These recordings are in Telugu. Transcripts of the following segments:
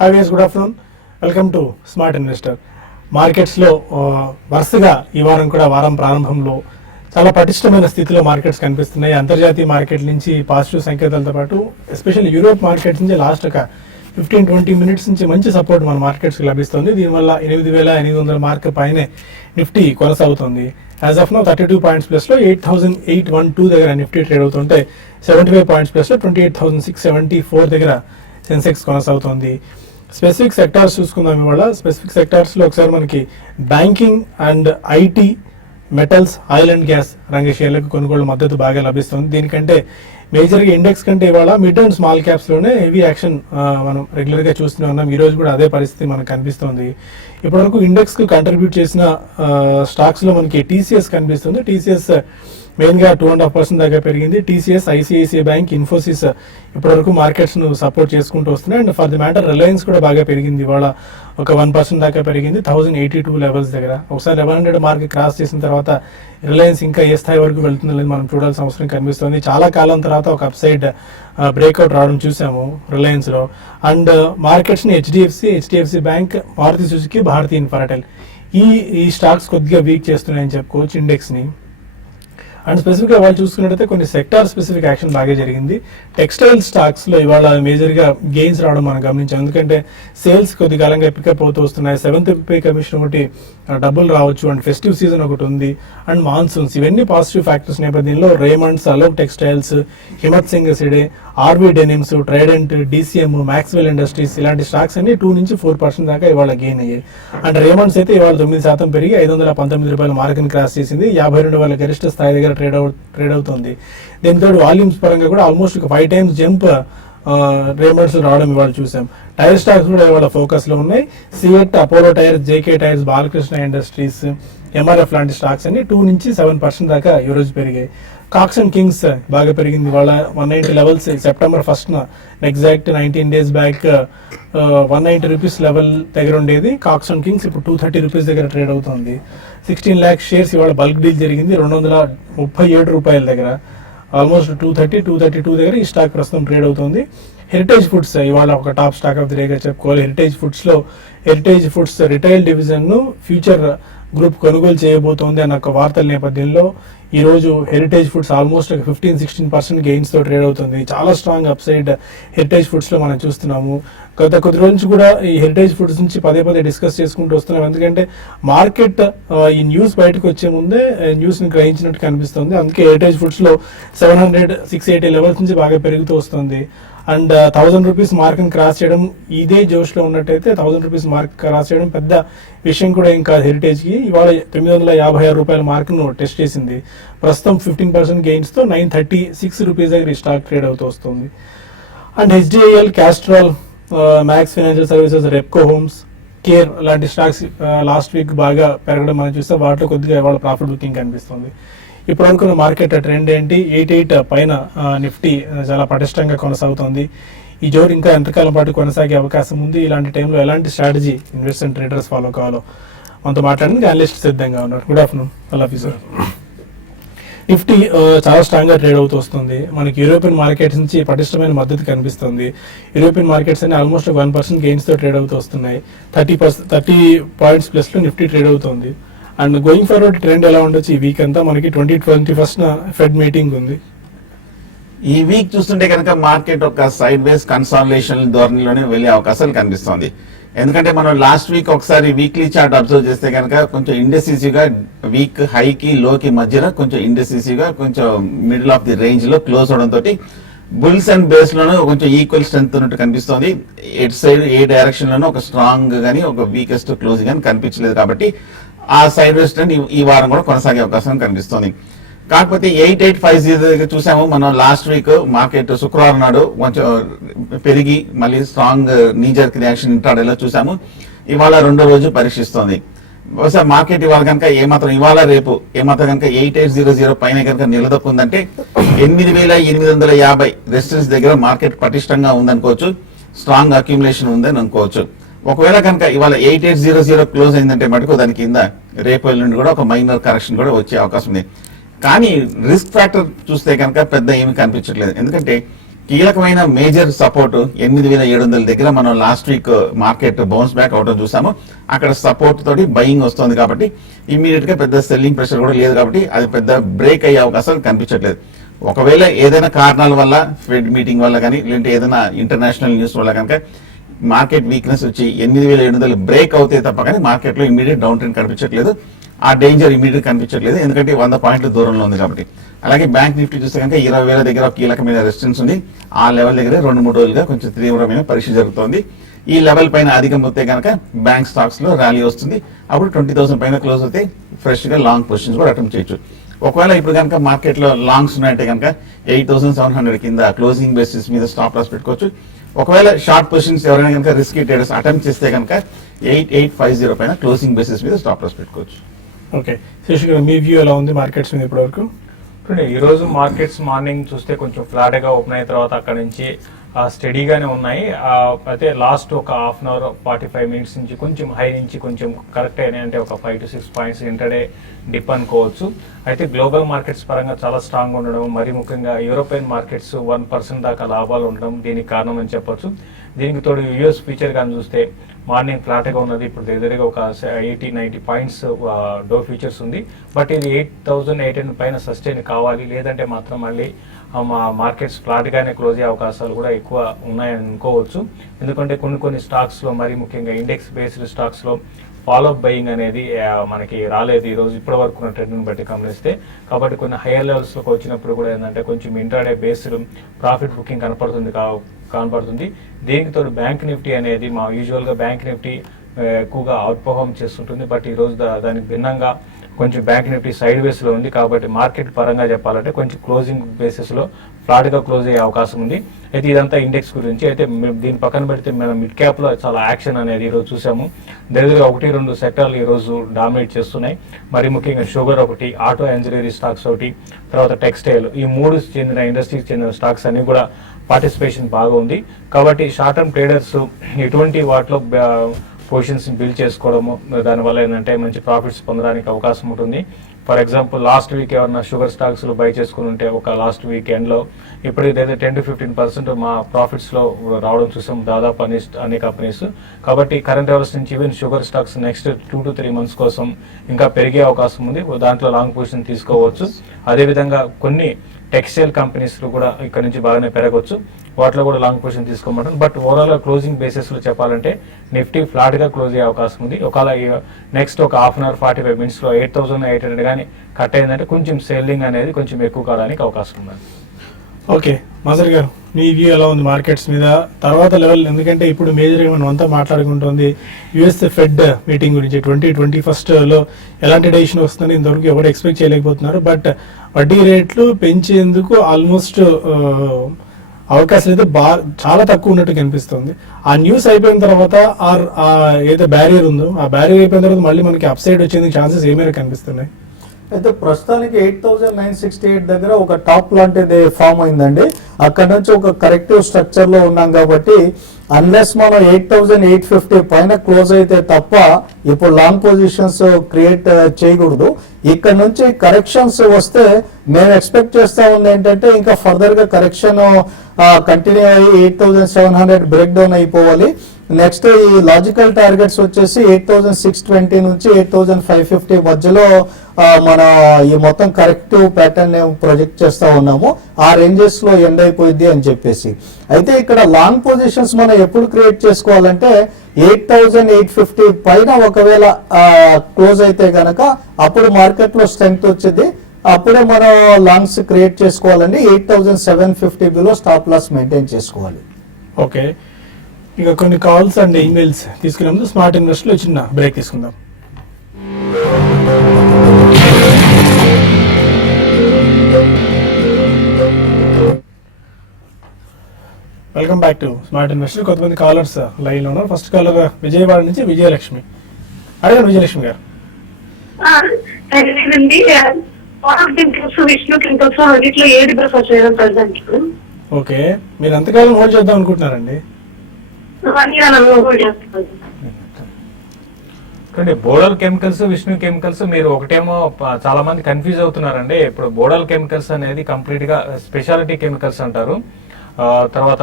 Hi guys, good afternoon. Welcome to smart investor. మార్కెట్స్లో వరుసగా ఈ వారం కూడా వారం ప్రారంభంలో చాలా పటిష్టమైన స్థితిలో మార్కెట్స్ కనిపిస్తున్నాయి. అంతర్జాతీయ మార్కెట్ నుంచి పాజిటివ్ సంకేతాలతో పాటు ఎస్పెషల్లీ యూరోప్ మార్కెట్స్ నుంచి లాస్ట్ ఒక 15-20 మినిట్స్ నుంచి మంచి సపోర్ట్ మన మార్కెట్స్కి లభిస్తుంది. దీనివల్ల 8,800 మార్క్ పైనే నిఫ్టీ కొనసాగుతుంది. యాజ్ ఆఫ్ నో 32 పాయింట్స్ ప్లస్లో 8,812 దగ్గర నిఫ్టీ ట్రేడ్ అవుతుంటే 75 పాయింట్స్ ప్లస్లో 28,674 దగ్గర సెన్సెక్స్ కొనసాగుతుంది. స్పెసిఫిక్ సెక్టార్స్ చూసుకుందాం. ఇవాళ స్పెసిఫిక్ సెక్టార్స్లో ఒకసారి మనకి banking and IT, metals, oil and gas రంగ షేర్లకు కొనుగోలు మద్దతు బాగా లభిస్తుంది. దీనికంటే మేజర్గా ఇండెక్స్ కంటే ఇవాళ మిడ్ అండ్ స్మాల్ క్యాప్స్లోనే హెవీ యాక్షన్ మనం రెగ్యులర్గా చూస్తూనే ఉన్నాం. ఈరోజు కూడా అదే పరిస్థితి మనకు కనిపిస్తుంది. ఇప్పటివరకు ఇండెక్స్కు కంట్రిబ్యూట్ చేసిన స్టాక్స్లో మనకి టీసీఎస్ కనిపిస్తుంది. టీసీఎస్ మెయిన్గా 2.5% దాకా పెరిగింది. టీసీఎస్, ఐసిఐసిఐ బ్యాంక్, ఇన్ఫోసిస్ ఇప్పటివరకు మార్కెట్స్ను సపోర్ట్ చేసుకుంటూ వస్తున్నాయి. And for the matter Reliance కూడా బాగా పెరిగింది. ఇవాళ ఒక 1% దాకా పెరిగింది 1082 లెవెల్స్ దగ్గర. ఒకసారి 1100 మార్క్ క్రాస్ చేసిన తర్వాత రిలయన్స్ ఇంకా ఏ స్థాయి వరకు వెళ్తుందో లేదు మనం చూడాల్సిన అవసరం కనిపిస్తుంది. చాలా కాలం తర్వాత ఒక అప్సైడ్ బ్రేక్అవుట్ రావడం చూసాము రిలయన్స్లో. అండ్ మార్కెట్స్ని HDFC bank, Maruti Suzuki, Bharti Infratel ఈ స్టాక్స్ కొద్దిగా వీక్ చేస్తున్నాయని చెప్పుకోవచ్చు ఇండెక్స్ని. అండ్ స్పెసిఫిక్గా వాళ్ళు చూసుకున్నట్టయితే కొన్ని సెక్టార్ స్పెసిఫిక్ యాక్షన్ బాగా జరిగింది. టెక్స్టైల్ స్టాక్స్లో ఇవాళ మేజర్గా గెయిన్స్ రావడం మనం గమనించాం. ఎందుకంటే సేల్స్ కొద్ది కాలంగా పికప్ అవుతూ వస్తున్నాయి. 7th పే కమిషన్ ఒకటి డబ్బులు రావచ్చు, అండ్ ఫెస్టివ్ సీజన్ ఒకటి ఉంది, అండ్ మాన్సూన్స్, ఇవన్నీ పాజిటివ్ ఫ్యాక్టర్స్ నేపథ్యంలో Raymonds, Alok textiles, Himat Singh Seide, ఆర్వీ denims, Trident, DCM, Maxwell Industries ఇలాంటి స్టాక్స్ అన్ని 2 నుంచి 4% దాకా ఇవాళ గెయిన్ అయ్యాయి. అండ్ రేమండ్స్ అయితే ఇవాళ 9% పెరిగి 519 రూపాయల మార్కెట్ని క్రాస్ చేసింది. 52,000 గరిష్ట స్థాయి దగ్గర ట్రేడ్ అవుతుంది. దీంతో వాల్యూమ్స్ పరంగా కూడా ఆల్మోస్ట్ ఒక 5 times జంప్ రేమండ్స్ రావడం ఇవాళ చూసాం. టైర్ స్టాక్స్ కూడా ఇవాళ ఫోకస్లో ఉన్నాయి. Ceat, Apollo tyres, JK tyres, Balkrishna industries, MRF లాంటి స్టాక్స్ అన్ని 2 నుంచి 7% దాకా ఈ రోజు పెరిగాయి. కాక్స్ అండ్ కింగ్స్ బాగా పెరిగింది. ఇవాళ 190 levels September 1st exact 19 days back 190 rupees level దగ్గర ఉండేది. కాక్స్ అండ్ కింగ్స్ ఇప్పుడు 230 రూపీస్ దగ్గర ట్రేడ్ అవుతుంది. 16 lakh షేర్స్ ఇవాళ బల్క్ డీల్ జరిగింది 237 రూపాయల దగ్గర. ఆల్మోస్ట్ 232 దగ్గర ఈ స్టాక్ ప్రస్తుతం ట్రేడ్ అవుతుంది. హెరిటేజ్ ఫుడ్స్ ఇవాళ ఒక టాప్ స్టాక్ ఆఫ్ ది డేగా చెప్పుకోవాలి. హెరిటేజ్ ఫుడ్స్ రిటైల్ డివిజన్ను ఫ్యూచర్ గ్రూప్ కొనుగోలు చేయబోతోంది అన్న ఒక వార్తల నేపథ్యంలో ఈ రోజు హెరిటేజ్ ఫుడ్స్ ఆల్మోస్ట్ 15-16% గెయిన్స్తో ట్రేడ్ అవుతుంది. చాలా స్ట్రాంగ్ అప్సైడ్ హెరిటేజ్ ఫుడ్స్లో మనం చూస్తున్నాము. గత కొద్ది రోజు నుంచి కూడా ఈ హెరిటేజ్ ఫుడ్స్ నుంచి పదే డిస్కస్ చేసుకుంటూ వస్తున్నాం. ఎందుకంటే మార్కెట్ ఈ న్యూస్ బయటకు వచ్చే ముందే న్యూస్ని గ్రహించినట్టు కనిపిస్తుంది. అందుకే హెరిటేజ్ ఫుడ్స్లో 700-680 లెవెల్స్ నుంచి బాగా పెరుగుతూ వస్తుంది. అండ్ 1000 రూపీస్ మార్క్ని క్రాస్ చేయడం, ఇదే జోష్లో ఉన్నట్టయితే 1000 రూపీస్ మార్క్ క్రాస్ చేయడం పెద్ద విషయం కూడా ఏం కాదు హెరిటేజ్కి. ఇవాళ 956 రూపాయల మార్క్ను టెస్ట్ చేసింది. ప్రస్తుతం 15% గెయిన్స్తో 936 రూపీస్ దగ్గర ఈ స్టాక్ ట్రేడ్ అవుతూ వస్తుంది. And HDIL, Castrol, max financial services, Repco homes, care లాంటి స్టాక్స్ లాస్ట్ వీక్ బాగా పెరగడం మనం చూస్తే వాటిలో కొద్దిగా ఇవాళ ప్రాఫిట్ బుకింగ్ కనిపిస్తుంది. ఇప్పుడు అనుకున్న మార్కెట్ ట్రెండ్ ఏంటి? 88 పైన నిఫ్టీ చాలా పటిష్టంగా కొనసాగుతుంది. ఈ జోరు ఇంకా ఎంతకాలం పాటు కొనసాగే అవకాశం ఉంది? ఇలాంటి టైంలో ఎలాంటి స్ట్రాటజీ ఇన్వెస్టర్ ట్రేడర్స్ ఫాలో కావాలో మనతో మాట్లాడడానికి అనలిస్ట్ సిద్ధంగా ఉన్నారు. Good afternoon. Hello sir. Nifty చాలా స్ట్రాంగ్గా ట్రేడ్ అవుతూ వస్తుంది. మనకి యూరోపియన్ మార్కెట్స్ నుంచి పటిష్టమైన మద్దతు కనిపిస్తుంది. యూరోపియన్ మార్కెట్స్ అన్ని ఆల్మోస్ట్ 1% గెయిన్స్తో ట్రేడ్ అవుతూ వస్తున్నాయి. 30 పాయింట్స్ ప్లస్లో నిఫ్టీ ట్రేడ్ అవుతుంది. అండ్ గోయింగ్ ఫార్వర్డ్ ట్రెండ్ ఎలా ఉండొచ్చు ఈ వీక్ అంతా? మనకి 21st ఫెడ్ మీటింగ్ ఉంది. ఈ వీక్ చూస్తుంటే కనుక మార్కెట్ ఒక సైడ్ వేస్ కన్సాలిడేషన్ ధోరణిలోనే వెళ్లే అవకాశాలు కనిపిస్తోంది. ఎందుకంటే మనం లాస్ట్ వీక్ ఒకసారి వీక్లీ చార్ట్ అబ్జర్వ్ చేస్తే కనుక కొంచెం ఇండెసిసివ్గా వీక్ హైకి లోకి మధ్యన కొంచెం ఇండెసిసివ్గా కొంచెం మిడిల్ ఆఫ్ ది రేంజ్ లో క్లోజ్ అవడంతో బుల్స్ అండ్ బేస్ లోనూ కొంచెం ఈక్వల్ స్ట్రెంత్ ఉన్నట్టు కనిపిస్తోంది. ఎట్ సైడ్ ఏ డైరెక్షన్ లోనూ ఒక స్ట్రాంగ్ గానీ ఒక వీకెస్ట్ క్లోజ్ గానీ కనిపించలేదు. కాబట్టి ఆ సైడ్ వేస్ ట్రెండ్ ఈ వారం కూడా కొనసాగే అవకాశం కనిపిస్తుంది. కాకపోతే 8850 దగ్గర చూసాము మనం లాస్ట్ వీక్ మార్కెట్ శుక్రవారం నాడు కొంచెం పెరిగి మళ్ళీ స్ట్రాంగ్ నీజర్క్ రియాక్షన్ ఇంట్రాడేలో చూసాము. ఇవాళ రెండో రోజు పరీక్షిస్తోంది. బహుశా మార్కెట్ ఇవాళ కనుక ఇవాళ రేపు ఏమాత్రం కనుక 8800 పైన కనుక నిలదొక్కుందంటే 8850 రెసిస్టెన్స్ దగ్గర మార్కెట్ పటిష్టంగా ఉందనుకోవచ్చు. స్ట్రాంగ్ అక్యుములేషన్ ఉందని అనుకోవచ్చు. ఒకవేళ కనుక ఇవాళ 8800 క్లోజ్ అయిందంటే మటుకు దాని కింద రేపు ఎల్లుండి కూడా ఒక మైనర్ కరెక్షన్ కూడా వచ్చే అవకాశం ఉంది. కానీ రిస్క్ ఫ్యాక్టర్ చూస్తే కనుక పెద్ద ఏమి కనిపించట్లేదు. ఎందుకంటే కీలకమైన మేజర్ సపోర్ట్ 8,700 దగ్గర మనం last week market bounce back అవడం చూసాము. అక్కడ సపోర్ట్ తోటి బయింగ్ వస్తుంది కాబట్టి ఇమీడియట్ గా పెద్ద సెల్లింగ్ ప్రెషర్ కూడా లేదు కాబట్టి అది పెద్ద బ్రేక్ అయ్యే అవకాశాలు కనిపించట్లేదు. ఒకవేళ ఏదైనా కారణాల వల్ల ఫెడ్ మీటింగ్ వల్ల కానీ లేదంటే ఏదైనా ఇంటర్నేషనల్ న్యూస్ వల్ల కనుక మార్కెట్ వీక్నెస్ వచ్చి 8,700 బ్రేక్ అవుతే తప్ప కానీ మార్కెట్ లో ఇమీడియట్ డౌన్ ట్రెండ్ కనిపించట్లేదు. ఆ డేంజర్ ఇమీడియట్ కనిపించట్లేదు ఎందుకంటే 100 పాయింట్ల దూరంలో ఉంది కాబట్టి. అలాగే బ్యాంక్ నిఫ్టీ చూస్తే కనుక 20,000 దగ్గర ఒక కీలకమైన రెసిస్టెన్స్ ఉంది. ఆ లెవెల్ దగ్గర 2-3 రోజులుగా కొంచెం తీవ్రమైన పరీక్ష జరుగుతోంది. ఈ లెవెల్ పైన అధికం వస్తే కనుక బ్యాంక్ స్టాక్స్ లో ర్యాలీ వస్తుంది. అప్పుడు 20,000 పైన క్లోజ్ అయితే ఫ్రెష్ గా లాంగ్ పొజిషన్స్ కూడా అటెంప్ట్ చేయొచ్చు. ఒకవేళ ఇప్పుడు కనుక మార్కెట్ లో లాంగ్స్ ఉన్నాయంటే కనుక 8,700 కింద క్లోజింగ్ బేసిస్ మీద స్టాప్ లాస్ పెట్టుకోవచ్చు. ఒకవేళ షార్ట్ పొజిషన్స్ ఎవరైనా కనుక రిస్కీ ట్రేడర్స్ అటెంప్ట్ చేస్తే కనుక 8,850 పైన క్లోజింగ్ బేసిస్ మీద స్టాప్ లాస్ పెట్టుకోవచ్చు. ఓకే, శేషు గారు మీ వ్యూ ఎలా ఉంది మార్కెట్స్ మీద ఇప్పటివరకు? ఈ రోజు మార్కెట్స్ మార్నింగ్ చూస్తే కొంచెం ఫ్లాట్ గా ఓపెన్ అయిన తర్వాత అక్కడ నుంచి స్టడీగానే ఉన్నాయి. అయితే లాస్ట్ ఒక హాఫ్ అన్ అవర్ 45 మినిట్స్ నుంచి కొంచెం హై నుంచి కొంచెం కరెక్ట్ అయినాయి, అంటే ఒక 5 to 6 పాయింట్స్ ఇంటర్డే డిప్ అనుకోవచ్చు. అయితే గ్లోబల్ మార్కెట్స్ పరంగా చాలా స్ట్రాంగ్ ఉండడం, మరి ముఖ్యంగా యూరోపియన్ మార్కెట్స్ 1% దాకా లాభాలు ఉండడం దీనికి కారణం అని చెప్పొచ్చు. దీనికి తోడు యూఎస్ ఫ్యూచర్ కానీ చూస్తే మార్నింగ్ ఫ్లాట్ గా ఉన్నది, ఇప్పుడు దగ్గరగా ఒక 80-90 పాయింట్స్ డో ఫ్యూచర్స్ ఉంది. బట్ ఇది 8,800 పైన సస్టైన్ కావాలి, లేదంటే మాత్రం మళ్ళీ మార్కెట్స్ ఫ్లాట్ గానే క్లోజ్ అయ్యే అవకాశాలు కూడా ఎక్కువ ఉన్నాయని అనుకోవచ్చు. ఎందుకంటే కొన్ని స్టాక్స్ లో, మరి ముఖ్యంగా ఇండెక్స్ బేస్డ్ స్టాక్స్ లో ఫాలోఅప్ బయింగ్ అనేది మనకి రాలేదు ఈ రోజు ఇప్పటి వరకు ఉన్న ట్రెండ్ని బట్టి గమనిస్తే. కాబట్టి కొన్ని హైయర్ లెవెల్స్ లోకి వచ్చినప్పుడు కూడా ఏంటంటే కొంచెం ఇంట్రాడే బేస్డ్ ప్రాఫిట్ బుకింగ్ కనపడుతుంది. దీనికి తోడు బ్యాంక్ నిఫ్టీ అనేది మా యూజువల్ గా బ్యాంక్ నిఫ్టీ ఎక్కువగా అవుట్ పర్ఫార్మ్ చేస్తుంటుంది. బట్ ఈ రోజు దానికి భిన్నంగా కొంచెం బ్యాంక్ నిఫ్టీ సైడ్ వేస్ లో ఉంది. కాబట్టి మార్కెట్ పరంగా చెప్పాలంటే కొంచెం క్లోజింగ్ బేసిస్ లో ఫ్లాట్ గా క్లోజ్ అయ్యే అవకాశం ఉంది. అయితే ఇదంతా ఇండెక్స్ గురించి. అయితే దీని పక్కన పెడితే మనం మిడ్ క్యాప్ లో చాలా యాక్షన్ అనేది ఈ రోజు చూసాము. దగ్గర 1-2 సెక్టర్లు ఈ రోజు డామినేట్ చేస్తున్నాయి. మరి ముఖ్యంగా షుగర్ ఒకటి, ఆటో ఎన్జినరీ స్టాక్స్ ఒకటి, తర్వాత టెక్స్టైల్, ఈ 3 చెందిన ఇండస్ట్రీకి చెందిన స్టాక్స్ అన్ని కూడా పార్టిసిపేషన్ బాగా ఉంది. కాబట్టి షార్ట్ టర్మ్ ట్రేడర్స్ ఎటువంటి వాటిలో పొజిషన్స్ బిల్డ్ చేసుకోవడము, దానివల్ల ఏంటంటే మంచి ప్రాఫిట్స్ పొందడానికి అవకాశం ఉంటుంది. ఫర్ ఎగ్జాంపుల్ లాస్ట్ వీక్ ఎవరైనా షుగర్ స్టాక్స్ లో బై చేసుకుని ఉంటే ఒక లాస్ట్ వీక్ ఎండ్ లో ఇప్పుడు ఇదైతే 10-15% మా ప్రాఫిట్స్ లో రావడం చూసాం దాదాపు అన్ని కంపెనీస్. కాబట్టి కరెంట్ లెవెల్స్ నుంచి even sugar stocks next 2 to 3 months కోసం ఇంకా పెరిగే అవకాశం ఉంది. దాంట్లో లాంగ్ పొజిషన్ తీసుకోవచ్చు. అదేవిధంగా కొన్ని టెక్స్టైల్ కంపెనీస్ లో కూడా ఇక్కడ నుంచి బాగానే పెరగవచ్చు, వాటిలో కూడా లాంగ్ పొజిషన్ తీసుకోమంటారు. బట్ ఓవరాల్ గా క్లోజింగ్ బేసిస్ లో చెప్పాలంటే నిఫ్టీ ఫ్లాట్ గా క్లోజ్ అయ్యే అవకాశం ఉంది. ఒకవేళ నెక్స్ట్ ఒక హాఫ్ అన్ అవర్ 45 మినిట్స్ లో 8,800 కానీ కట్ అయిందంటే కొంచెం సెల్లింగ్ అనేది కొంచెం ఎక్కువ కావడానికి అవకాశం ఉంది. ఓకే, మాజర్ గారు మీ వ్యూ ఎలా ఉంది మార్కెట్స్ మీద తర్వాత లెవెల్? ఎందుకంటే ఇప్పుడు మేజర్గా మనం అంతా మాట్లాడుకుంటుంది యుఎస్ ఫెడ్ మీటింగ్ గురించి. 2021లో ఎలాంటి డెసిషన్ వస్తుందని ఇంతవరకు ఎవరు ఎక్స్పెక్ట్ చేయలేకపోతున్నారు. బట్ వడ్డీ రేట్లు పెంచేందుకు ఆల్మోస్ట్ అవకాశాలు అయితే చాలా తక్కువ ఉన్నట్టు కనిపిస్తుంది. ఆ న్యూస్ అయిపోయిన తర్వాత ఏదైతే బ్యారియర్ ఉందో ఆ బ్యారియర్ అయిపోయిన తర్వాత మళ్ళీ మనకి అప్ సైడ్ వచ్చేందుకు ఛాన్సెస్ ఏమైనా కనిపిస్తున్నాయి? అయితే ప్రస్తుతానికి 8,968 దగ్గర ఒక టాప్ లాంటిది ఫామ్ అయిందండి. అక్కడ నుంచి ఒక కరెక్టివ్ స్ట్రక్చర్ లో ఉన్నాం కాబట్టి అన్లెస్ మనం 8,850 పైన క్లోజ్ అయితే తప్ప ఇప్పుడు లాంగ్ పొజిషన్స్ క్రియేట్ చేయకూడదు. ఇక్కడ నుంచి కరెక్షన్స్ వస్తే మేము ఎక్స్పెక్ట్ చేస్తా ఉంది ఏంటంటే ఇంకా ఫర్దర్ గా కరెక్షన్ కంటిన్యూ అయ్యి 8,700 బ్రేక్ డౌన్ అయిపోవాలి. నెక్స్ట్ ఈ లాజికల్ టార్గెట్స్ వచ్చేసి 8,620 నుంచి 8,550 మధ్యలో మన ఈ మొత్తం కరెక్టివ్ ప్యాటర్న్ ప్రొజెక్ట్ చేస్తా ఉన్నాము. ఆ రేంజెస్ లో ఎండ్ అయిపోయింది అని చెప్పేసి. అయితే ఇక్కడ లాంగ్ పొజిషన్స్ మనం ఎప్పుడు క్రియేట్ చేసుకోవాలంటే 8,850 పైన ఒకవేళ క్లోజ్ అయితే గనక అప్పుడు మార్కెట్ లో స్ట్రెంగ్త్ వచ్చింది, అప్పుడే మనం లాంగ్స్ క్రియేట్ చేసుకోవాలండి. 8,750 బిలో స్టాప్ లాస్ మెయింటైన్ చేసుకోవాలి. ఓకే, ఇక కొన్ని కాల్స్ అండ్ ఈమెయిల్స్ తీసుకునే ముందు స్మార్ట్ ఇన్వెస్ట్ లో చిన్న బ్రేక్ తీసుకుందాం. Welcome back to smart investor. కొంతమంది కాలర్స్ లైన్ లో ఉన్నారు. ఫస్ట్ కాలర్ విజయవాడ నుంచి విజయలక్ష్మి. అడగండి విజయలక్ష్మి గారు. ఓకే, మీరు ఎంతకాలం హోల్డ్ చేద్దాం అనుకుంటున్నారండి? బోడల్ కెమికల్స్, విష్ణు కెమికల్స్, మీరు ఒకటేమో చాలా మంది కన్ఫ్యూజ్ అవుతున్నారండి. ఇప్పుడు బోడల్ కెమికల్స్ అనేది కంప్లీట్ గా స్పెషాలిటీ కెమికల్స్ అంటారు. తర్వాత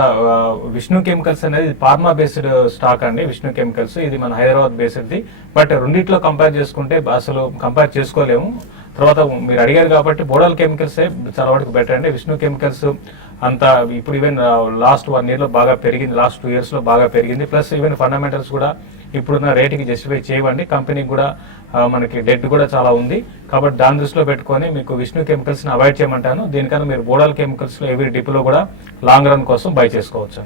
విష్ణు కెమికల్స్ అనేది ఫార్మా బేస్డ్ స్టాక్ అండి. విష్ణు కెమికల్స్ ఇది మన హైదరాబాద్ బేస్డ్ది. బట్ రెండిట్లో కంపేర్ చేసుకుంటే అసలు కంపేర్ చేసుకోలేము. తర్వాత మీరు అడిగారు కాబట్టి బోడాల్ కెమికల్స్ చాలా వరకు బెటర్ అండి. విష్ణు కెమికల్స్ అంత ఇప్పుడు ఈవెన్ లాస్ట్ 1 year లో బాగా పెరిగింది, లాస్ట్ 2 years లో బాగా పెరిగింది. ప్లస్ ఈవెన్ ఫండమెంటల్స్ కూడా ఇప్పుడున్న రేటుకి జస్టిఫై చేయవండి. కంపెనీకి కూడా మనకి డెట్ కూడా చాలా ఉంది. కాబట్టి దాని దృష్టిలో పెట్టుకొని మీకు విష్ణు కెమికల్స్ని అవాయిడ్ చేయమంటాను. దీనికన్నా మీరు బోడాల్ కెమికల్స్లో ఎవరి డిప్లో కూడా లాంగ్ రన్ కోసం బై చేసుకోవచ్చు.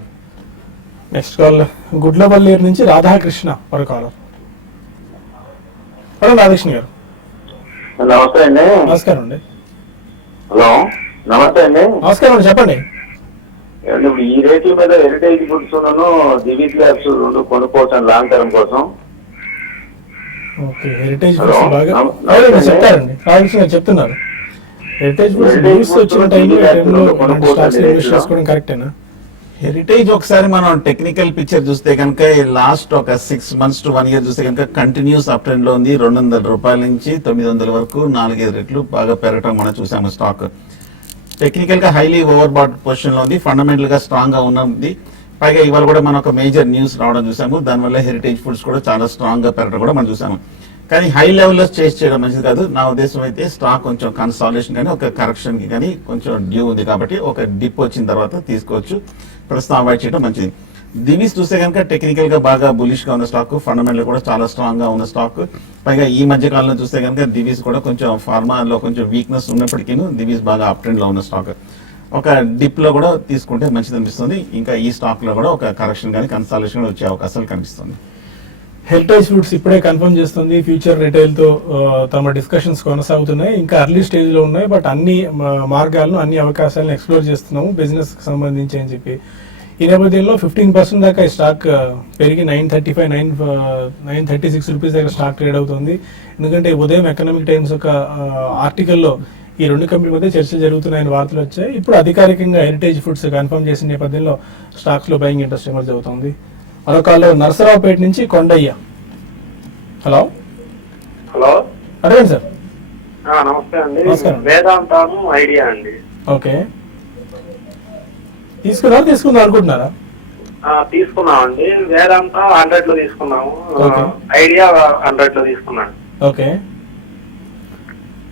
నెక్స్ట్ కాల్ గుడ్లవల్లేరు నుంచి రాధాకృష్ణ ఒక కాలర్. హలో రాధాకృష్ణ గారు. నమస్తే అండి. నమస్కారం అండి. హలో నమస్తే అండి. నమస్కారం అండి, చెప్పండి. ఇప్పుడు ఈ రేట్ల మీద హెరిటేజ్ ఫుడ్స్ దివీస్ ల్యాబ్స్ 2 కొనుక్కోవచ్చు లాంగ్ టర్మ్ కోసం. ఓకే, హెరిటేజ్ హలో, ఫుడ్స్ బాగా నమస్తే. చెప్తారండి. రాధాకృష్ణ గారు చెప్తున్నారు. Heritage foods heritage news foods వచ్చిన టైంలో దివీస్ ల్యాబ్స్ కొనుక్కోవచ్చు స్టాక్స్ అండి ఇన్వెస్ట్ రేట్లో. చేసుకోవడం కరెక్టేనా? హెరిటేజ్ ఒకసారి మనం టెక్నికల్ పిక్చర్ చూస్తే కనుక లాస్ట్ ఒక 6 months to 1 year చూస్తే కనుక కంటిన్యూస్ అప్ ట్రెండ్ లో ఉంది. 200 రూపాయల నుంచి 900 వరకు 4-5 రెట్లు బాగా పెరగటం మనం చూసాము. స్టాక్ టెక్నికల్ గా హైలీ ఓవర్ బాట్ పొజిషన్ లో ఉంది, ఫండమెంటల్ గా స్ట్రాంగ్ గా ఉన్నది. పైగా ఇవాళ కూడా మనం ఒక మేజర్ న్యూస్ రావడం చూసాము. దానివల్ల హెరిటేజ్ ఫుడ్స్ కూడా చాలా స్ట్రాంగ్ గా పెరగడం కూడా మనం చూసాము. కానీ హై లెవెల్లో చేసి చేయడం మంచిది కాదు. నా ఉద్దేశం అయితే స్టాక్ కొంచెం కన్సాలిడేషన్ కానీ ఒక కరెక్షన్ కి కానీ కొంచెం డ్యూ ఉంది కాబట్టి ఒక డిప్ వచ్చిన తర్వాత తీసుకోవచ్చు. ప్రస్తుతం అవాయిడ్ చేయడం మంచిది. దివీస్ చూస్తే కనుక టెక్నికల్ గా బాగా బులిష్ గా ఉన్న స్టాక్, ఫండమెంటల్ కూడా చాలా స్ట్రాంగ్ గా ఉన్న స్టాక్. పైగా ఈ మధ్య కాలంలో చూస్తే కనుక దివీస్ కూడా కొంచెం ఫార్మాలో కొంచెం వీక్నెస్ ఉన్నప్పటికీ దివీస్ బాగా అప్ ట్రెండ్ లో ఉన్న స్టాక్. ఒక డిప్ లో కూడా తీసుకుంటే మంచిది అనిపిస్తుంది. ఇంకా ఈ స్టాక్ లో కూడా ఒక కరెక్షన్ కానీ కన్సాలిడేషన్ వచ్చే అవకాశాలు కనిపిస్తుంది. హెరిటేజ్ ఫుడ్స్ ఇప్పుడే కన్ఫర్మ్ చేస్తుంది ఫ్యూచర్ రిటైల్ తో తమ డిస్కషన్స్ కొనసాగుతున్నాయి. ఇంకా అర్లీ స్టేజ్ లో ఉన్నాయి, బట్ అన్ని మార్గాలను అన్ని అవకాశాలను ఎక్స్ప్లోర్ చేస్తున్నాము బిజినెస్ కి సంబంధించి అని చెప్పి. ఈ నేపథ్యంలో 15% దాకా ఈ స్టాక్ పెరిగి 936 రూపీస్ దగ్గర స్టాక్ ట్రేడ్ అవుతుంది. ఎందుకంటే ఉదయం ఎకనామిక్ టైమ్స్ ఒక ఆర్టికల్లో ఈ 2 కంపెనీల మధ్య చర్చలు జరుగుతున్నాయని వార్తలు వచ్చాయి. ఇప్పుడు అధికారికంగా హెరిటేజ్ ఫుడ్స్ కన్ఫర్మ్ చేసిన నేపథ్యంలో స్టాక్స్ లో బయింగ్ ఇంట్రెస్ట్ ఎమర్జ్ అవుతుంది. మరొకళ్ళు నరసరావుపేట నుంచి కొండయ్య. హలో హలో అడగండి సార్. నమస్తే అండి. నమస్కారం. వేదాంతాను ఐడియా అండి. ఓకే, తీసుకుందాం అనుకుంటున్నారా? తీసుకున్నామండి. వేదాంత 100 లో తీసుకున్నాము. Okay. ఐడియా 100 లో తీసుకున్నాను. ఓకే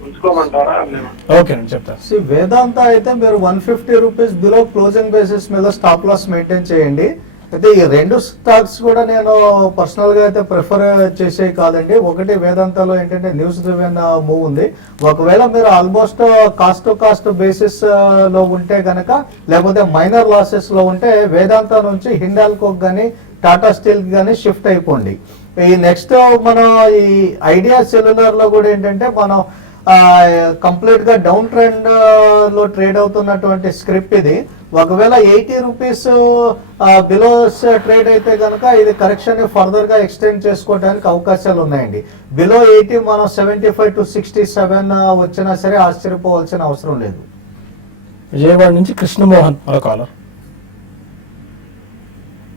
ఉంచుకోమంటారా? ఓకే అండి, చెప్తాను. వేదాంత అయితే మీరు 150 రూపీస్ బిలో క్లోజింగ్ బేసిస్ మీద స్టాప్ లాస్ మెయింటైన్ చేయండి. అయితే ఈ 2 స్టాక్స్ కూడా నేను పర్సనల్ గా అయితే ప్రిఫర్ చేసే కాదండి. ఒకటి వేదాంతలో ఏంటంటే న్యూస్ డ్రివెన్ మూవ్ ఉంది. ఒకవేళ మీరు almost cost to cost basis లో ఉంటే గనక, లేకపోతే మైనర్ లాసెస్ లో ఉంటే వేదాంత నుంచి హిండాల్కో కానీ టాటా స్టీల్ కానీ షిఫ్ట్ అయిపోండి. ఈ నెక్స్ట్ మనం ఈ ఐడియా సెల్యులర్ లో కూడా ఏంటంటే మనం కంప్లీట్ గా డౌన్ ట్రెండ్ లో ట్రేడ్ అవుతున్నటువంటి స్క్రిప్ట్ ఇది. ఒకవేళ 80 రూపీస్ బిలో ట్రేడ్ అయితే కనుక ఇది కరెక్షన్ ని ఫర్దర్ గా ఎక్స్టెండ్ చేసుకోవడానికి అవకాశాలు ఉన్నాయండి. బిలో 80 మనం 75 to 67 వచ్చినా సరే ఆశ్చర్యపోవాల్సిన అవసరం లేదు. విజయవాడ నుంచి కృష్ణమోహన్ మరో కాలర్.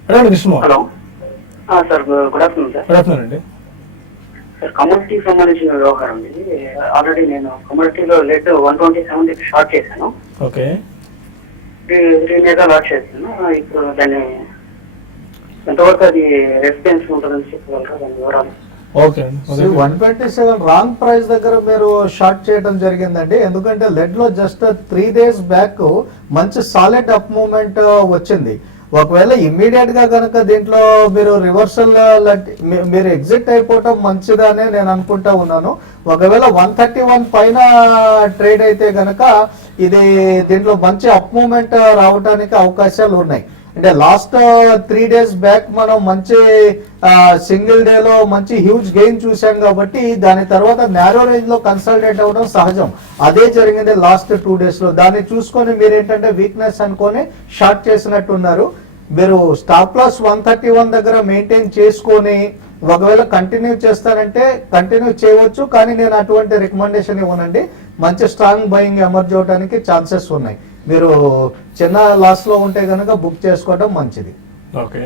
అడగండి Krishnamohan. Hello sir, good afternoon sir. Good afternoon అండి. సార్, కమోడిటీకి సంబంధించిన వ్యవహారం ఇది. ఆల్రెడీ నేను కమోడిటీలో లెడ్ 127 షార్ట్ చేశాను. ఓకే, 3 మీద లాట్ చేశాను. ఇప్పుడు దాన్ని ఎంతవరకు అది రెసిడెన్స్ ఉంటుందని చెప్పగలరా, దాని వివరాలు? ఓకే అండి. 127 రాంగ్ ప్రైస్ దగ్గర మీరు షార్ట్ చేయడం జరిగిందండి. ఎందుకంటే లెడ్ లో జస్ట్ 3 days బ్యాక్ మంచి సాలిడ్ అప్ మూవ్మెంట్ వచ్చింది. ఒకవేళ ఇమ్మీడియట్ గా కనుక దీంట్లో మీరు రివర్సల్ మీరు ఎగ్జిట్ అయిపోవటం మంచిదనే నేను అనుకుంటా ఉన్నాను. ఒకవేళ 131 పైన ట్రేడ్ అయితే గనక ఇది దీంట్లో మంచి అప్ మూవ్మెంట్ రావడానికి అవకాశాలు ఉన్నాయి. అంటే లాస్ట్ 3 days బ్యాక్ మనం మంచి సింగిల్ డే లో మంచి హ్యూజ్ గెయిన్ చూసాం కాబట్టి దాని తర్వాత నారో రేంజ్ లో కన్సల్టేట్ అవ్వడం సహజం. అదే జరిగింది లాస్ట్ 2 days లో. దాన్ని చూసుకొని మీరు ఏంటంటే వీక్నెస్ అనుకొని షార్ట్ చేసినట్టున్నారు. మీరు స్టాప్ లాస్ 131 దగ్గర మెయింటైన్ చేసుకొని ఒకవేళ కంటిన్యూ చేస్తారంటే కంటిన్యూ చేయవచ్చు, కానీ నేను అటువంటి రికమెండేషన్ ఇవ్వనండి. మంచి స్ట్రాంగ్ బయింగ్ ఎమర్జ్ అవడానికి ఛాన్సెస్ ఉన్నాయి. మీరు చిన్న లాస్ లో ఉంటే కనుక బుక్ చేసుకోవడం మంచిది. ఓకే,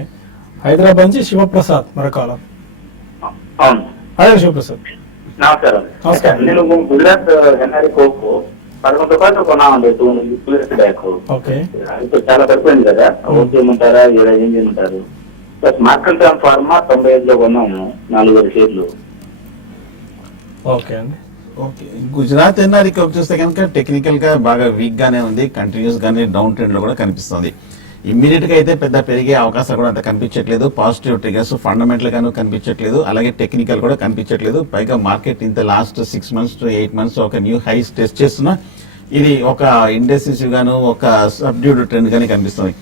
హైదరాబాద్ నుంచి శివప్రసాద్ మరొకాలం. అవును, అడగండి శివప్రసాద్. నమస్కారం. నమస్కారం. నేను గుజరాత్ ఎన్ఆర్ఐ కోకు 11 రూపాయలు కొన్నామండి 2 years బ్యాక్. ఓకే. ఇప్పుడు చాలా పడిపోయింది కదా, ఓకే ఏమంటారా ఏం చేయమంటారు? ప్లస్ మార్కెట్ ఫార్మా 95 కొన్నాము 4 షేర్లు. ఓకే అండి. ఓకే, గుజరాత్ ఎన్ఆర్ఈకి చూస్తే కనుక టెక్నికల్ గా బాగా వీక్ గానే ఉంది, కంటిన్యూస్ గానే డౌన్ ట్రెండ్ లో కూడా కనిపిస్తుంది. ఇమ్మీడియట్ గా అయితే పెద్ద పెరిగే అవకాశాలు కూడా అంత కనిపించట్లేదు. పాజిటివ్ ట్రిగర్స్ ఫండమెంటల్ గాను కనిపించట్లేదు, అలాగే టెక్నికల్ కూడా కనిపించట్లేదు. పైగా మార్కెట్ ఇంత లాస్ట్ 6 months to 8 months ఒక న్యూ హైస్ టెస్ట్ చేస్తున్నా ఇది ఒక ఇండెసిసివ్ గాను ఒక సబ్డ్యూడ్ ట్రెండ్ గానే కనిపిస్తుంది.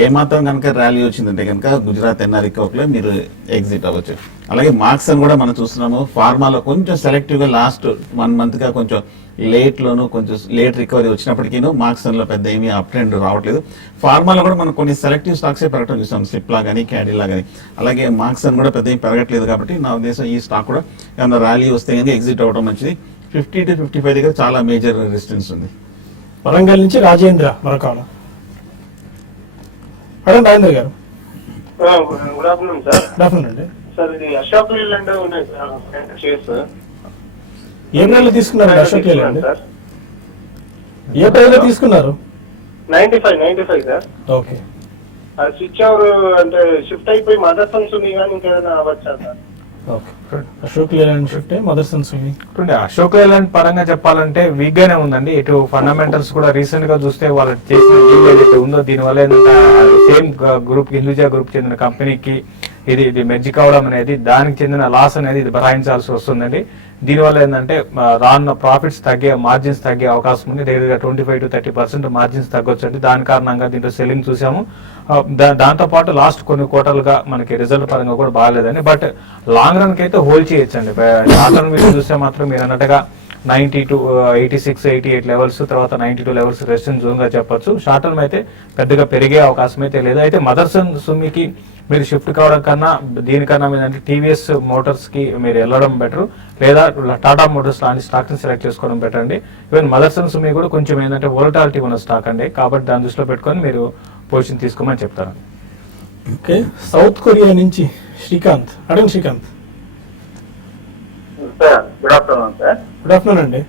ఏ మాత్రం కనుక ర్యాలీ వచ్చిందంటే కనుక గుజరాత్ ఎన్ఆర్ఈ లో మీరు ఎగ్జిట్ అవ్వచ్చు. అలాగే మార్క్స్ అని కూడా మనం చూస్తున్నాము. ఫార్మాలో కొంచెం సెలెక్టివ్ గా లాస్ట్ 1 month గా కొంచెం కొంచెం లేట్ రికవరీ వచ్చినప్పటికీ మార్క్స్ లో పెద్ద ఏమీ అప్ ట్రెండ్ రావట్లేదు. ఫార్మాలో కూడా మనం కొన్ని సెలెక్టివ్ స్టాక్స్ పెరగటం చూస్తాం, సిప్లా కానీ క్యాడిలా కానీ. అలాగే మార్క్స్ అని కూడా పెద్ద ఏం పెరగట్లేదు. కాబట్టి నా ఉద్దేశం ఈ స్టాక్ కూడా ఏమన్నా ర్యాలీ వస్తే కనుక ఎగ్జిట్ అవ్వడం మంచిది. 50 to 55 దగ్గర చాలా మేజర్ రెసిస్టెన్స్ ఉంది. వరంగల్ నుంచి రాజేంద్ర మరొకరు. Madam Rajendra garu. Good afternoon sir. Good afternoon అండి. సార్ ఇది అశోక్ లేలాండ్ ఉన్నాయి సార్ షేర్స్. ఏ ప్రైస్ లో తీసుకున్నారు అశోక్ లేలాండ్? సార్ ఏ ప్రైస్ లో తీసుకున్నారు? 95 సార్. ఓకే. అది స్విచ్ అవర్ అంటే షిఫ్ట్ అయిపోయి మదర్ సన్స్ ఉంది కానీ ఇంకేదైనా అవ్వచ్చా sir? Okay. Ashok Leyland shift mother sons ఉంది. చూడండి, అశోక్ లేలాండ్ పరంగా చెప్పాలంటే వీక్ గానే ఉందండి. ఇటు ఫండమెంటల్స్ కూడా రీసెంట్ గా చూస్తే వాళ్ళు చేసిన డీల్ ఏదైతే ఉందో దీనివల్ల ఏంటంటే సేమ్ గ్రూప్ హిందూజా గ్రూప్ చెందిన కంపెనీకి ఇది మెర్జ్ కావడం అనేది, దానికి చెందిన లాస్ అనేది ఇది భరాయించాల్సి వస్తుందండి. దీనివల్ల ఏంటంటే రానున్న ప్రాఫిట్స్ తగ్గే, మార్జిన్స్ తగ్గే అవకాశం ఉంది. దగ్గరగా 25 to 30% మార్జిన్స్ తగ్గొచ్చు అండి. దాని కారణంగా దీంట్లో సెల్లింగ్ చూసాము. దాంతో పాటు లాస్ట్ కొన్ని క్వార్టర్లుగా మనకి రిజల్ట్ పరంగా కూడా బాగాలేదండి. బట్ లాంగ్ రన్ కి అయితే హోల్డ్ చేయొచ్చండి. షార్ట్ రన్ మీరు చూస్తే మాత్రం మీరు అన్నట్టుగా 90 to 86, 88 లెవెల్స్, తర్వాత 92 లెవెల్స్ రెసిస్టెన్స్ జోన్ గా చెప్పొచ్చు. షార్ట్ టర్మ్ అయితే పెద్దగా పెరిగే అవకాశం అయితే లేదు. అయితే మదర్సన్ సుమికి మీరు షిఫ్ట్ కావడం కన్నా దీనికన్నా మీద అంటే టీవీఎస్ మోటార్స్ కి మీరు వెళ్ళడం బెటర్, లేదా టాటా మోటార్స్ లాంటి స్టాక్స్ ని సెలెక్ట్ చేసుకోవడం బెటర్ అండి. ఈవెన్ మదర్సన్ సుమి కూడా కొంచెం ఏంటంటే వోలటాలిటీ ఉన్న స్టాక్ అండి. కాబట్టి దాని దృష్టిలో పెట్టుకొని మీరు పొజిషన్ తీసుకోమని చెప్తాను. ఓకే. సౌత్ కొరియా నుంచి శ్రీకాంత్. అడగండి Srikanth. Sir good afternoon sir. Good afternoon అండి.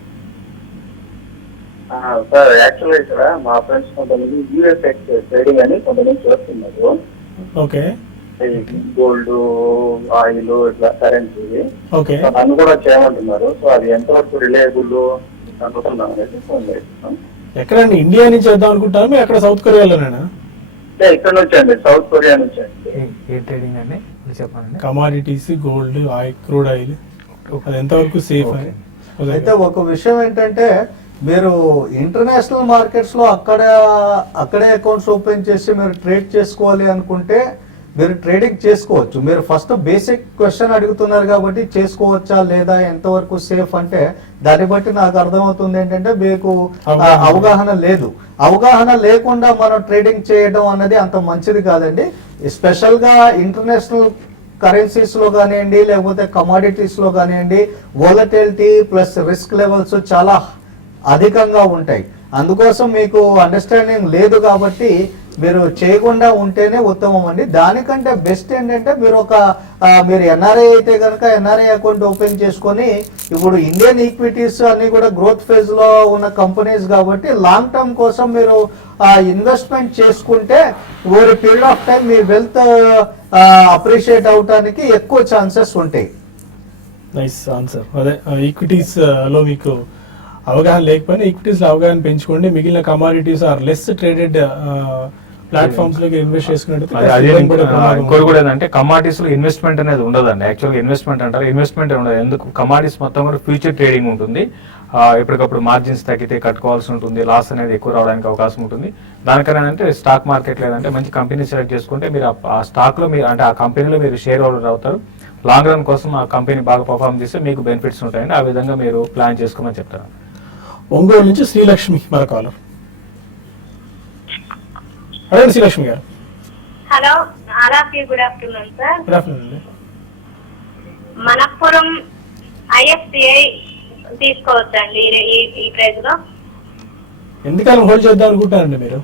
సార్ యాక్చువల్గా ఇక్కడ మా ఫ్రెండ్స్ కొంతమంది యూఎస్ఎక్స్ ట్రేడింగ్ అని కొంతమంది చేస్తున్నారు. ఓకే. గోల్డ్, ఆయిల్, ఇట్లా కరెన్సీ. ఓకే. నన్ను కూడా చేయమంటున్నారు. సో అది ఎంతవరకు రిలయబుల్ అనుకుంటున్నాం అనేది ఫోన్ చేస్తున్నాం. ఎక్కడండి? ఇండియా నుంచి చేద్దాం అనుకుంటారు మీరు? ఎక్కడ సౌత్ కొరియాలోనేనా? ఇక్కడ నుంచి అండి, సౌత్ కొరియా నుంచి అండి. ఏ ట్రేడింగ్ అండి చెప్పండి. Commodities, gold, oil, crude oil, అది ఎంతవరకు సేఫ్ అని? అయితే ఒక విషయం ఏంటంటే మీరు ఇంటర్నేషనల్ మార్కెట్స్ లో అక్కడే అకౌంట్స్ ఓపెన్ చేసి మీరు ట్రేడ్ చేసుకోవాలి అనుకుంటే మీరు ట్రేడింగ్ చేసుకోవచ్చు. మీరు ఫస్ట్ బేసిక్ క్వశ్చన్ అడుగుతున్నారు కాబట్టి చేసుకోవచ్చా లేదా, ఎంతవరకు సేఫ్ అంటే దాన్ని బట్టి నాకు అర్థమవుతుంది ఏంటంటే మీకు అవగాహన లేదు. అవగాహన లేకుండా మనం ట్రేడింగ్ చేయడం అన్నది అంత మంచిది కాదండి. స్పెషల్ గా ఇంటర్నేషనల్ కరెన్సీస్ లో కానివ్వండి, లేకపోతే కమాడిటీస్ లో కానివ్వండి, వోలటిలిటీ ప్లస్ రిస్క్ లెవెల్స్ చాలా అధికంగా ఉంటాయి. అందుకోసం మీకు అండర్స్టాండింగ్ లేదు కాబట్టి మీరు చేయకుండా ఉంటేనే ఉత్తమం అండి. దానికంటే బెస్ట్ ఏంటంటే మీరు ఎన్ఆర్ఐ అయితే కనుక ఎన్ఆర్ఐ అకౌంట్ ఓపెన్ చేసుకొని, ఇప్పుడు ఇండియన్ ఈక్విటీస్ అన్ని కూడా గ్రోత్ ఫేజ్ లో ఉన్న కంపెనీస్ కాబట్టి లాంగ్ టర్మ్ కోసం మీరు ఇన్వెస్ట్మెంట్ చేసుకుంటే over period of time me wealth appreciate అవడానికి ఎక్కువ ఛాన్సెస్ ఉంటాయి. Nice answer. అదే ఈక్విటీస్ లో మీకు అవగాహన లేకపోయినా ఈక్విటీస్ లో అవగాహన పెంచుకోండి. మిగిలిన commodities are less traded platforms లోకి ఇన్వెస్ట్ ఇంకోటి కూడా ఏంటంటే కమాడిటీస్ లో ఇన్వెస్ట్మెంట్ అనేది ఉండదండి. యాక్చువల్గా ఇన్వెస్ట్మెంట్ అంటారు, ఇన్వెస్ట్మెంట్ ఉండదు. ఎందుకు? కమాడిటీస్ మొత్తం కూడా ఫ్యూచర్ ట్రేడింగ్ ఉంటుంది. ఎప్పటికప్పుడు మార్జిన్స్ తగ్గితే కట్టుకోవాల్సి ఉంటుంది, లాస్ అనేది ఎక్కువ రావడానికి అవకాశం ఉంటుంది. దానికన్నా అంటే స్టాక్ మార్కెట్ లేదంటే మంచి కంపెనీ సెలెక్ట్ చేసుకుంటే మీరు ఆ స్టాక్ లో మీరు అంటే ఆ కంపెనీలో మీరు షేర్ హోల్డర్ అవుతారు. లాంగ్ రన్ కోసం ఆ కంపెనీ బాగా పర్ఫార్మ్ చేస్తే మీకు బెనిఫిట్స్ ఉంటాయండి. ఆ విధంగా మీరు ప్లాన్ చేసుకోమని చెప్తారు. ఒంగోలు నుంచి శ్రీలక్ష్మి మరో కాలర్. అడగండి శ్రీలక్ష్మి గారు. Hello, good afternoon sir. Good afternoon అండి. మనపురం ఐఎఫ్సిఐ తీసుకోవచ్చండి ఈ ప్రైస్ లో? ఎందుకని హోల్డ్ చేద్దాం అనుకుంటారండి మీరు?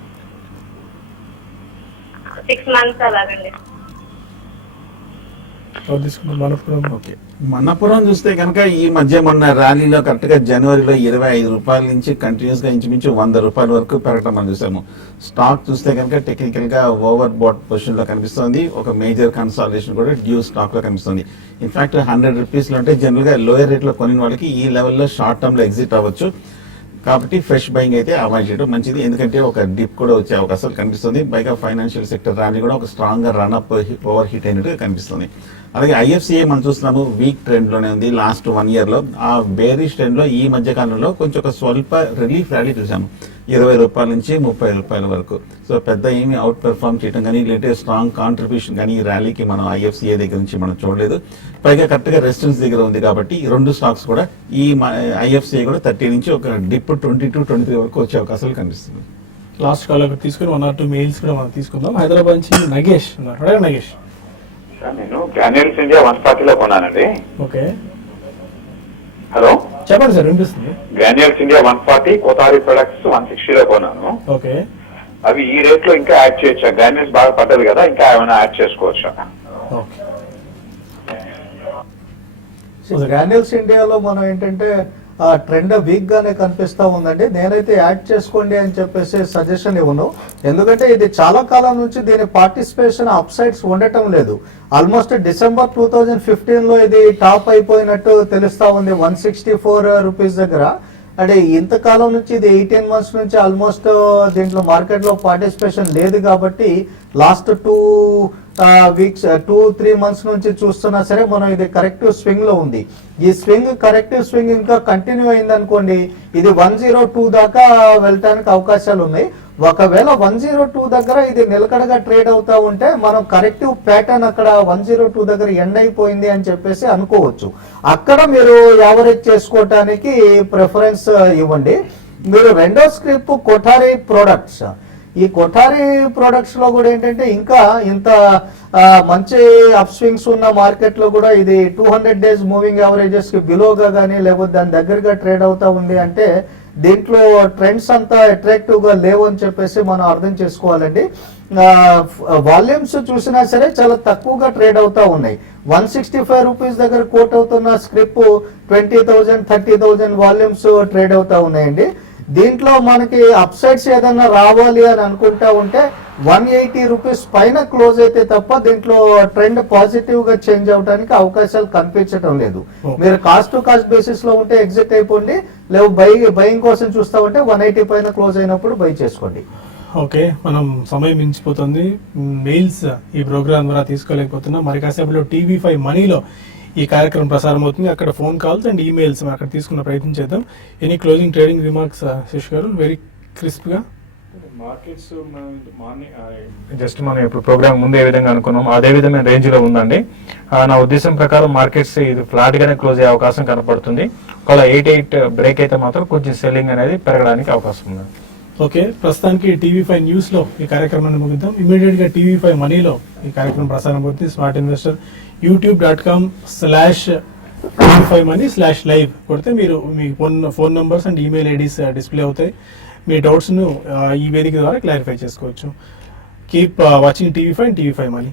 6 months అలాగండి. ఎవరు తీసుకున్నారు మనపురం? ఓకే, మన్నపురం చూస్తే కనుక ఈ మధ్య మొన్న ర్యాలీలో కరెక్ట్ గా జనవరిలో 25 రూపాయల నుంచి కంటిన్యూస్ గా ఇంచుమించు 100 రూపాయల వరకు పెరగడం మనం చూసాము. స్టాక్ చూస్తే కనుక టెక్నికల్ గా ఓవర్ బాట్ పొజిషన్ లో కనిపిస్తుంది. ఒక మేజర్ కన్సాలిడేషన్ కూడా డ్యూ స్టాక్ లో కనిపిస్తుంది. ఇన్ఫాక్ట్ 100 రూపీస్ లో అంటే జనరల్ గా లోయర్ రేట్ లో కొనిన వాళ్ళకి ఈ లెవెల్లో షార్ట్ టర్మ్ లో ఎగ్జిట్ అవ్వచ్చు. కాబట్టి ఫ్రెష్ బయింగ్ అయితే అవాయిడ్ చేయడం మంచిది, ఎందుకంటే ఒక డిప్ కూడా వచ్చే అవకాశాలు కనిపిస్తుంది. పైగా ఫైనాన్షియల్ సెక్టర్ ర్యాలీ కూడా ఒక స్ట్రాంగ్ గా రన్అప్ ఓవర్ హీట్ అయినట్టుగా కనిపిస్తుంది. అలాగే ఐఎఫ్సిఐ మనం చూస్తున్నాము వీక్ ట్రెండ్ లోనే ఉంది. లాస్ట్ 1 year లో ఆ బేరిష్ ట్రెండ్ లో ఈ మధ్య కాలంలో కొంచెం ఒక స్వల్ప రిలీఫ్ ర్యాలీ చూసాము, 20 రూపాయల నుంచి 30 రూపాయల వరకు. సో పెద్ద ఏమి అవుట్ పెర్ఫార్మ్ చేయడం కానీ లేటెస్ట్ స్ట్రాంగ్ కాంట్రిబ్యూషన్ కానీ ఈ ర్యాలీకి మనం ఐఎఫ్సిఐ దగ్గర నుంచి మనం చూడలేదు. పైగా కరెక్ట్ గా రెసిస్టెన్స్ దగ్గర ఉంది కాబట్టి ఈ రెండు స్టాక్స్ కూడా ఈ ఐఎఫ్సిఐ కూడా 30 నుంచి ఒక డిప్ 22-23 వరకు వచ్చే అవకాశాలు కనిపిస్తుంది. లాస్ట్ కాల్ ఒకటి తీసుకుని 1 or 2 మెయిల్స్ కూడా మనం తీసుకుందాం. హైదరాబాద్ నుంచి నగేష్ ఉన్నారు. అడగండి నగేష్. నేను గ్రాన్యూల్స్ ఇండియా 140లో కొన్నానండి. ఓకే, హలో, చెప్పండి సార్, వినిపిస్తుంది. గ్రాన్యూల్స్ ఇండియా 140, కోతారి ప్రొడక్ట్స్ 160లో కొన్నాను. ఓకే, అవి ఈ రేట్ లో ఇంకా యాడ్ చేయొచ్చా? గ్రాన్యూల్స్ బాగా పడ్డది కదా, ఇంకా ఏమైనా యాడ్ చేసుకోవచ్చా? ఓకే. గ్రాన్యూల్స్ ఇండియాలో మనం ఏంటంటే ట్రెండ్ వీక్ గానే కనిపిస్తా ఉందండి. నేనైతే యాడ్ చేసుకోండి అని చెప్పేసి సజెషన్ ఇవ్వను, ఎందుకంటే ఇది చాలా కాలం నుంచి దీని పార్టిసిపేషన్ అప్ సైడ్స్ ఉండటం లేదు. ఆల్మోస్ట్ డిసెంబర్ 2015 లో ఇది టాప్ అయిపోయినట్టు తెలుస్తా ఉంది 164 రూపీస్ దగ్గర. అంటే ఇంతకాలం నుంచి ఇది 18 months నుంచి ఆల్మోస్ట్ దీంట్లో మార్కెట్ లో పార్టిసిపేషన్ లేదు కాబట్టి లాస్ట్ 2-3 months నుంచి చూస్తున్నా సరే మనం ఇది కరెక్టివ్ స్వింగ్ లో ఉంది. ఈ కరెక్టివ్ స్వింగ్ ఇంకా కంటిన్యూ అయింది అనుకోండి, ఇది 102 దాకా వెళ్ళటానికి అవకాశాలు ఉన్నాయి. ఒకవేళ 102 దగ్గర ఇది నిలకడగా ట్రేడ్ అవుతా ఉంటే మనం కరెక్టివ్ ప్యాటర్న్ అక్కడ 102 దగ్గర ఎండ్ అయిపోయింది అని చెప్పేసి అనుకోవచ్చు. అక్కడ మీరు యావరేజ్ చేసుకోవటానికి ప్రిఫరెన్స్ ఇవ్వండి. మీరు రెండో స్క్రిప్ కొఠారి ప్రొడక్ట్స్, ఈ కొఠారి ప్రొడక్ట్స్ లో కూడా ఏంటంటే ఇంకా ఇంత మంచి అప్ స్వింగ్స్ ఉన్న మార్కెట్ లో కూడా ఇది 200 days మూవింగ్ యావరేజెస్ కి బిలోగా కానీ లేకపోతే దాని దగ్గరగా ట్రేడ్ అవుతా ఉంది అంటే దీంట్లో ట్రెండ్స్ అంతా అట్రాక్టివ్ గా లేవు అని చెప్పేసి మనం అర్థం చేసుకోవాలండి. వాల్యూమ్స్ చూసినా సరే చాలా తక్కువగా ట్రేడ్ అవుతా ఉన్నాయి. 165 రూపీస్ దగ్గర కోట్ అవుతున్న స్క్రిప్ 20,000, 30,000 వాల్యూమ్స్ ట్రేడ్ అవుతా ఉన్నాయండి. దీంట్లో మనకి అప్ సైడ్స్ ఏదన్నా రావాలి అని అనుకుంటా ఉంటే 180 రూపీస్ పైన క్లోజ్ అయితే తప్ప దీంట్లో ట్రెండ్ పాజిటివ్ గా చేంజ్ అవడానికి అవకాశాలు కనిపించడం లేదు. మీరు కాస్ట్ టు కాస్ట్ బేసిస్ లో ఉంటే ఎగ్జిట్ అయిపోండి, లేవు బయింగ్ కోసం చూస్తా ఉంటే 180 పైన క్లోజ్ అయినప్పుడు బై చేసుకోండి. ఓకే, మనం సమయం మించిపోతుంది. మెయిల్స్ ఈ ప్రోగ్రామ్ ద్వారా తీసుకోలేకపోతున్నాం. మరి కాసేపులో TV5 మనీలో ఈ కార్యక్రమం ప్రసారం అవుతుంది. అక్కడ ఫోన్ కాల్స్ అండ్ ఈమెయిల్స్ అక్కడ తీసుకున్న ప్రయత్నం చేద్దాం. Any closing trading remarks Shesh garu, very crisp గా? మార్కెట్స్ మార్నింగ్ జస్ట్ మనం ఇప్పుడు ప్రోగ్రామ్ ముందు ఏ విధంగా అనుకున్నాం అదే విధమైన రేంజ్ లో ఉందండి. నా ఉద్దేశం ప్రకారం మార్కెట్స్ ఇది ఫ్లాట్ గానే క్లోజ్ అయ్యే అవకాశం కనపడుతుంది. ఒకవేళ 88 బ్రేక్ అయితే మాత్రం కొంచెం సెల్లింగ్ అనేది పెరగడానికి అవకాశం ఉంది. ఓకే, ప్రస్తుతానికి TV5 న్యూస్ లో ఈ కార్యక్రమాన్ని ముగిద్దాం. ఇమీడియట్ గా TV5 మనీలో ఈ కార్యక్రమం ప్రసారం అవుతుంది. స్మార్ట్ ఇన్వెస్టర్ youtube.com/TV5money/live కొడితే మీరు మీ phone numbers and email IDs display అవుతాయి. మీ డౌట్స్ ను ఈ వేదిక ద్వారా క్లారిఫై చేసుకోవచ్చు. Keep watching TV5 and TV5 Money.